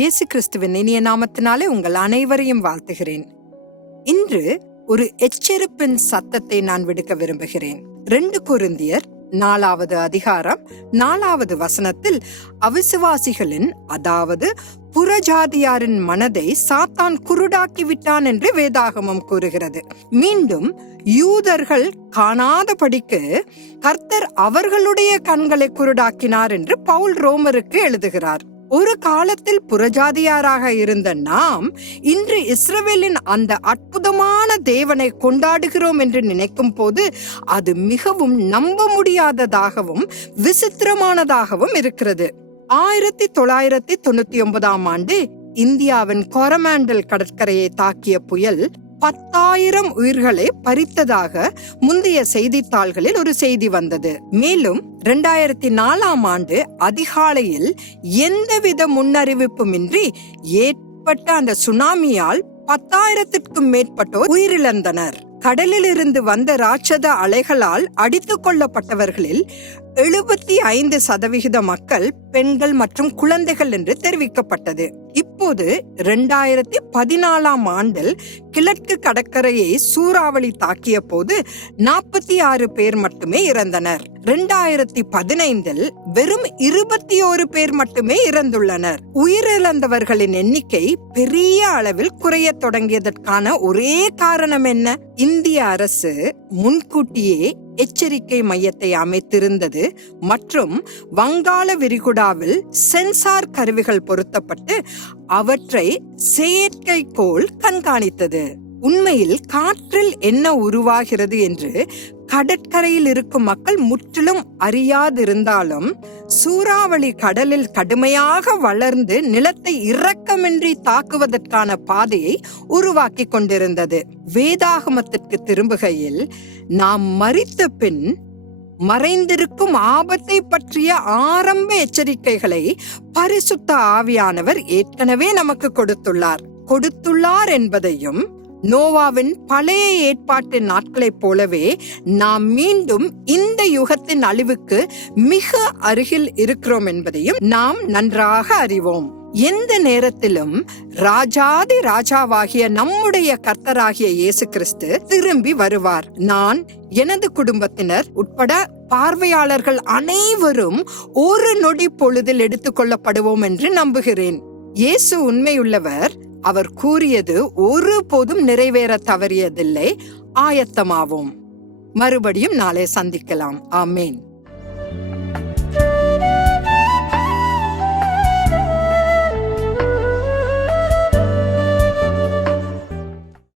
இயேசு கிறிஸ்துவின் இனிய நாமத்தினாலே உங்கள் அனைவரையும் வாழ்த்துகிறேன். இன்று ஒரு எச்சரிப்பின் சத்தத்தை நான் விடுக்க விரும்புகிறேன். ரெண்டு குருந்தியர் நாலாவது அதிகாரம் நாலாவது வசனத்தில் அவிசுவாசிகளின் அதாவது புறஜாதியாரின் மனதை சாத்தான் குருடாக்கி விட்டான் என்று வேதாகமம் கூறுகிறது. மீண்டும் யூதர்கள் காணாதபடிக்கு கர்த்தர் அவர்களுடைய கண்களை குருடாக்கினார் என்று பவுல் ரோமருக்கு எழுதுகிறார். ஒரு காலத்தில் புறஜாதியாராக இருந்த நாம் இன்று இஸ்ரவேலின் அந்த அற்புதமான தேவனை கொண்டாடுகிறோம் என்று நினைக்கும் போது அது மிகவும் நம்ப முடியாததாகவும் விசித்திரமானதாகவும் இருக்கிறது. ஆயிரத்தி தொள்ளாயிரத்தி தொண்ணூத்தி ஒன்பதாம் ஆண்டு இந்தியாவின் கொரமாண்டல் கடற்கரையை தாக்கிய புயல் பத்தாயிரம் உயிர்களை பறித்ததாக முந்தைய செய்தித்தாள்களில் ஒரு செய்தி வந்தது. மேலும் இரண்டாயிரத்தி நாலாம் ஆண்டு அதிகாலையில் எந்தவித முன்னறிவிப்புமின்றி ஏற்பட்ட அந்த சுனாமியால் பத்தாயிரத்திற்கும் மேற்பட்டோர் உயிரிழந்தனர். கடலிலிருந்து வந்த ராட்சத அலைகளால் அடித்துக் கொள்ளப்பட்டவர்களில் எழுபத்தி ஐந்து சதவிகித மக்கள் பெண்கள் மற்றும் குழந்தைகள் என்று தெரிவிக்கப்பட்டது. இப்போது இரண்டாயிரத்தி பதினாலாம் ஆண்டில் கிழக்கு கடற்கரையை சூறாவளி தாக்கிய போது நாற்பத்தி ஆறு பேர் மட்டுமே இறந்தனர். இரண்டாயிரத்தி பதினைந்தில் வெறும் இருபத்தி ஓரு பேர் மட்டுமே இறந்துள்ளனர். உயிரிழந்தவர்களின் எண்ணிக்கை பெரிய அளவில் குறைய தொடங்கியதற்கான ஒரே காரணம் என்ன? இந்திய அரசு முன்கூட்டியே எச்சரிக்கை மையத்தை அமைத்திருந்தது மற்றும் வங்காள விரிகுடாவில் சென்சார் கருவிகள் பொருத்தப்பட்டு அவற்றை செயற்கைக்கோள் கண்காணித்தது. உண்மையில் காற்றில் என்ன உருவாகிறது என்று கடற்கரையில் இருக்கும் மக்கள் முற்றிலும் அறியாதிருந்தாலும் சூறாவளி கடலில் கடுமையாக வளர்ந்து நிலத்தை இரக்கமின்றி தாக்குவதற்கான பாதையை உருவாக்கி கொண்டிருந்தது. வேதாகமத்திற்கு திரும்புகையில் நாம் மறித்த பின் மறைந்திருக்கும் ஆபத்தை பற்றிய ஆரம்ப எச்சரிக்கைகளை பரிசுத்த ஆவியானவர் ஏற்கனவே நமக்கு கொடுத்துள்ளார். கொடுத்துள்ளார் என்பதையும் நோவாவின் பழைய ஏற்பாட்டு நாட்களைப் போலவே நாம் மீண்டும் இந்த யுகத்தின் அழிவுக்கு மிக அருகில் இருக்கிறோம் என்பதையும் நாம் நன்றாக அறிவோம். எந்த நேரத்திலும் ராஜாதி ராஜாவாகிய நம்முடைய கர்த்தராகிய இயேசு கிறிஸ்து திரும்பி வருவார். நான் எனது குடும்பத்தினர் உட்பட பார்வையாளர்கள் அனைவரும் ஒரு நொடி பொழுதில் எடுத்துக்கொள்ளப்படுவோம் என்று நம்புகிறேன். இயேசு உண்மையுள்ளவர் அவர் கூறியது ஒருபோதும் நிறைவேற தவறியதில்லை. ஆயத்தமாவோம். மறுபடியும் நாளை சந்திக்கலாம். ஆமேன்.